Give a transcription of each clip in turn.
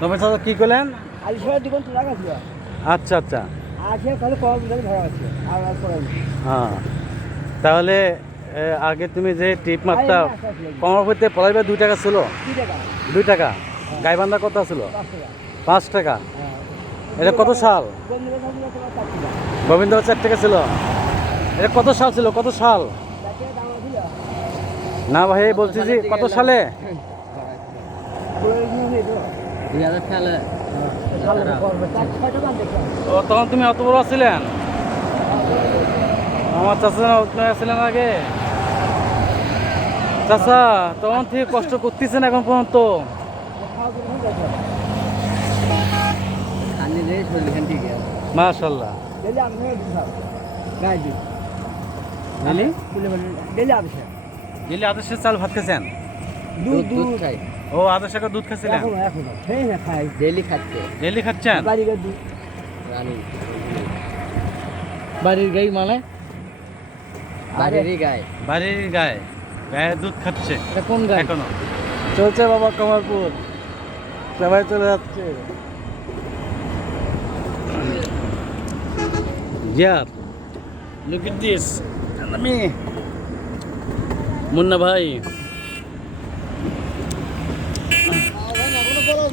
তবে চাচা কি করলেন? আচ্ছা আচ্ছা। হ্যাঁ। তাহলে আগে তুমি যে টিপ মারতা কমার হইতে পলাইবে দুই টাকা ছিল? দুই টাকা। গাইবান্ধা কত ছিল? পাঁচ টাকা। হ্যাঁ। এটা কত সাল? গোবিন্দ চার টাকা। ছিল। এটা কত সাল ছিল? কত সাল? না ভাই বলছি যে কত সালে বলে নিয়ে তো দুই হাজার সালে ভালো করবে চার ছয়টা বাদ দেখো ও তখন তুমি অত বড় ছিলেন? আমার চাচা ছিলেন আগে। চাচা তখন থেকে কষ্ট করতেছেন এখন পর্যন্ত। মাশাল্লাহ ডেলি আদর্শের চাল ভাত খেয়েছেন? দুধ দুধ দুধ। খাই। ও আদর্শকে দুধ খাচ্ছিলেন? এখন এখন। হ্যাঁ হ্যাঁ খাই। ডেলি খাচ্ছে। ডেলি খাচ্ছেন? বাড়ির দুধ রানী বাড়ির গাই মানে? বাড়িরই গায়ে বাড়ির গায়ে গায়ে দুধ খাচ্ছে। এটা কোন গায়ে এখনও। চলছে বাবা কমলপুর। সবাই চলে যাচ্ছে। জিয়ার লুক ইট দিস আমি মুন্না ভাই।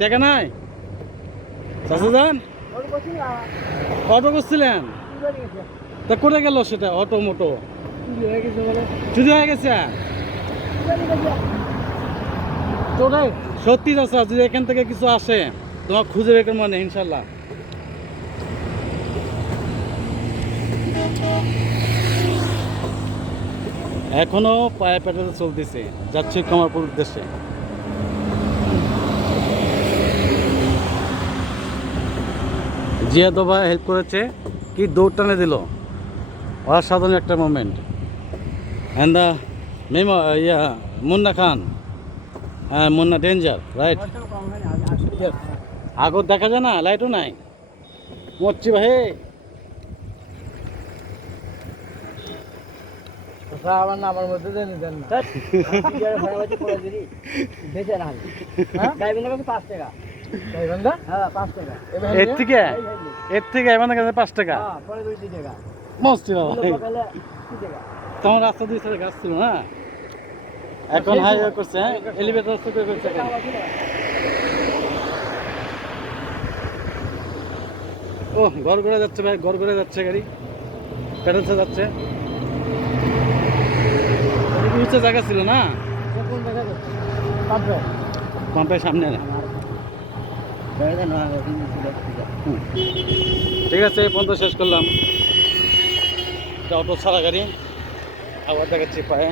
টেকা নাই? চাচা যান। অটো করছিলেন? তা করে গেল সেটা? অটো মোটো? চুরি হয়ে গেছে? সত্যি চাচা যদি এখান থেকে কিছু আসে তোমার খুঁজে বের মানে ইনশাল্লাহ। এখনও পায়ে পেটে চলতেছে যাচ্ছে কামারপুর উদ্দেশ্যে। জিয়া দোবা হেল্প করেছে কি দৌড় টানে দিল? অসাধারণ একটা মোমেন্ট অ্যান্ড দ্য মেম ইয়া মুন্না খান। হ্যাঁ মুন্না ডেঞ্জার রাইট আগর দেখা যায় না লাইটও নাই। মরছি ভাই। আমার নামের মধ্যে দেন দেন না। বেঁচে না গাইবেন পাঁচ টাকা। হ্যাঁ এর থেকে? এর থেকে কাছে পাঁচ টাকা? হ্যাঁ টাকা। মস্তি বাবা। তখন রাস্তা দুই সাইডে গাছ ছিল না? এখন হাইওয়ে করছে হ্যাঁ? এলিভেটর রাস্তা করে করছে ও ঘর ঘুরে যাচ্ছে ভাই ঘর ঘুরে যাচ্ছে গাড়ি। পেট্রোলসে যাচ্ছে। উঁচু জায়গা ছিল না? কোন জায়গা পাম্পের সামনে। না। ঠিক আছে পর্যন্ত শেষ করলাম। অটো ছাড়া গাড়ি আবার দেখাচ্ছি পায়ে।